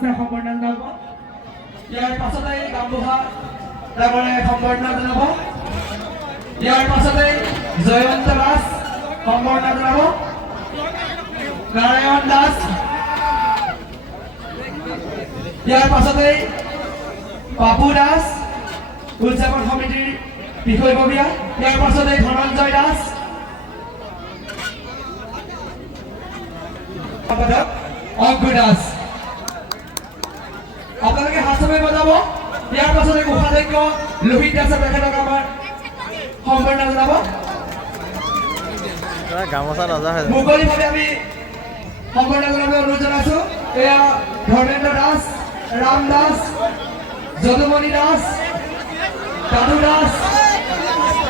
গামোচা সম্বৰ্ধনা জনাব ইয়াৰ পাছতে গামবুঢ়া ডাঙৰে সম্বৰ্ধনা জনাব ইয়াৰ পাছতে জয়ন্ত দাস সম্বৰ্ধনা জনাব নাৰায়ণ দাস ইয়াৰ পাছতে বাবু দাস উদযাপন সমিতিৰ বিষয়ববীয়া ইয়াৰ পাছতে ধনঞ্জয় দাস অংকুৰ দাস আপোনালোকে হাততালি বজাব ইয়াৰ পাছতে কোষাধ্যক্ষ লোহিত দাসে তেখেতক আমাৰ সম্বৰ্ধনা জনাব গামোচা নজা হয় মুকলিভাৱে আমি সম্বৰ্ধনা জনাবলৈ অনুৰোধ জনাইছো এয়া ধৰ্মেন্দ্ৰ দাস ৰাম দাস যদুমণি দাস দাদু দাস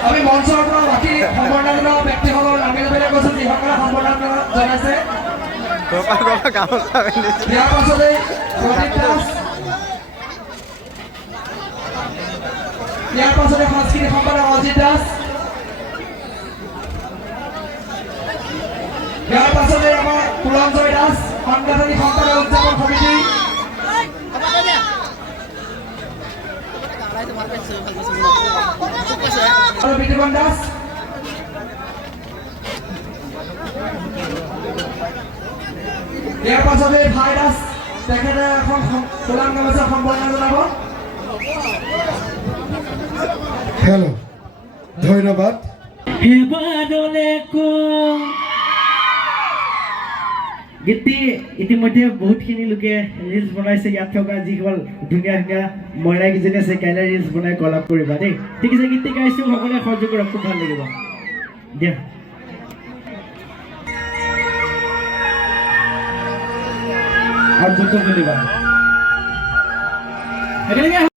আমি মঞ্চৰ পৰা বাকী সম্বৰ্ধনা জনোৱা ব্যক্তিসকলৰ নামে নামে কৈছো যিসকলে সম্বৰ্ধনা জনাইছে ইয়াৰ পাছতে প্ৰদীপ দাস ইয়াৰ পাছতে সাংস্কৃতিক সম্পাদক অজিত দাস ইয়াৰ পাছতে আমাৰ পুৰঞ্জয় দাস সাংগঠনিক সম্পাদক উদযাপন সমিতি আৰু বিদ্যুৎ দাস ইয়াৰ পাছতে ভাই দাস তেখেতে এখন কোলাম গামোচা সম্বৰ্ধনা জনাব হেল্ল' ধন্যবাদ গীতটি ইতিমধ্যে বহুতখিনি লোকে ৰিলছ বনাইছে ইয়াত থকা যিসকল ধুনীয়া ধুনীয়া মহিলাকেইজনী আছে কাইলৈ ৰিলছ বনাই কলাপ কৰিবা দেই ঠিক আছে গীতটি গাইছোঁ সকলোৱে সহযোগ কৰক খুব ভাল লাগিব দিয়া আৰু দ্ৰুত বুলিবা একেলগে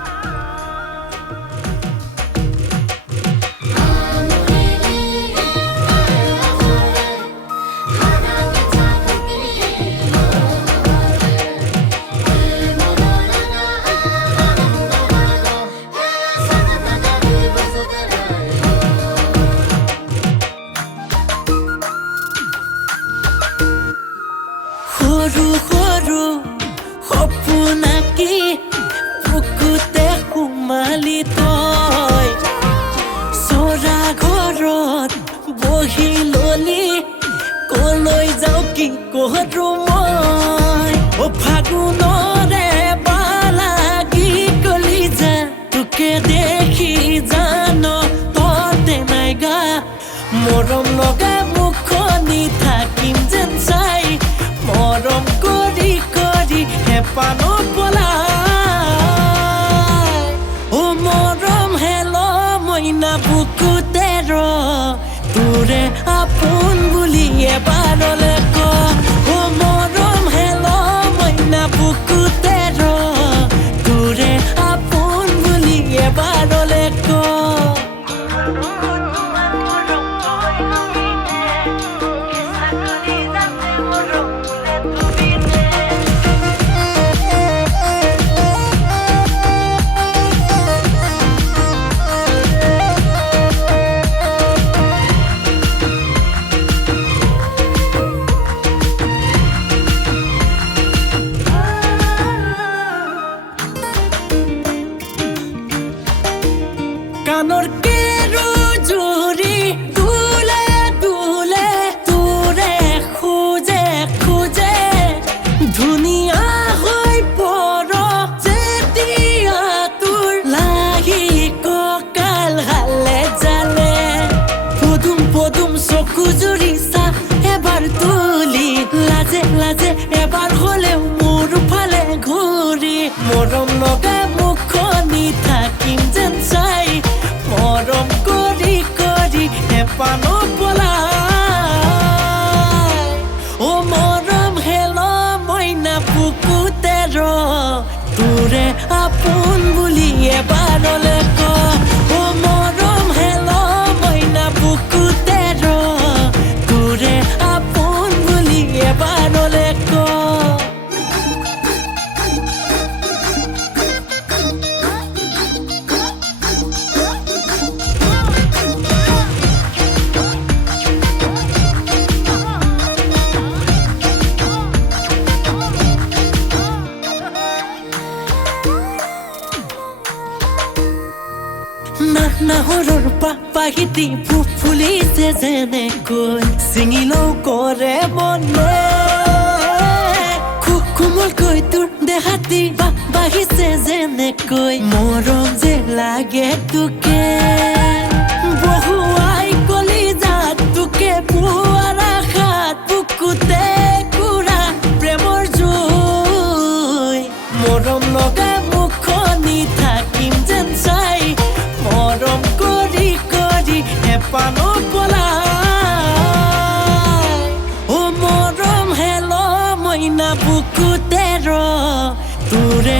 মৰম লগা মুখনি থাকিম যেন চাই মৰম কৰি কৰি হেঁপাহ নপলাই অ মৰম হেল মইনা বুকুতে ৰ তোৰে আপোন বুলি এবাৰলে ক অ মৰম হেল মইনা বুকুতে ৰ তোৰে আপোন বুলি এবাৰলে ক কানৰ কেৰু জুৰি দুলে দুলে তোৰে খোজে খোজে ধুনীয়া হৈ পৰ যেতিয়া তোৰ লাগি কঁকাল হালে জালে পদুম পদুম চকু জুৰি চা এবাৰ তুলি লাজে লাজে এবাৰ হ'লেও মোৰ ফালে ঘূৰি মৰম লগা মুখনি থাকিম যেন চাই মৰম কৰি কৰি হেঁপাহ নপলাই অ মৰম হেল মইনা বুকুতে ৰ তোৰে আপোন বুলি এবাৰলে ক অ মৰম হেল মইনা বুকুতে ৰ তোৰে আপোন বুলি এবাৰলে ক নাহৰৰ পাহিতি ফুলিছে যেনেকৈ চিঙিলেও কৰে মনে কোমলকৈ তোৰ দেহাতি বাঢ়িছে যেনেকৈ মৰম যে লাগে তোকে বহুৱাই কলিজাত তোকে পোৱাৰ আশাত বুকুতে কুৰা প্ৰেমৰ জুই মৰম লগা মুখনি থাকিম যেন চাই মৰম কৰি কৰি হেপানো পলাই ও মৰম হেল মইনা বুকুতে ৰ তোৰে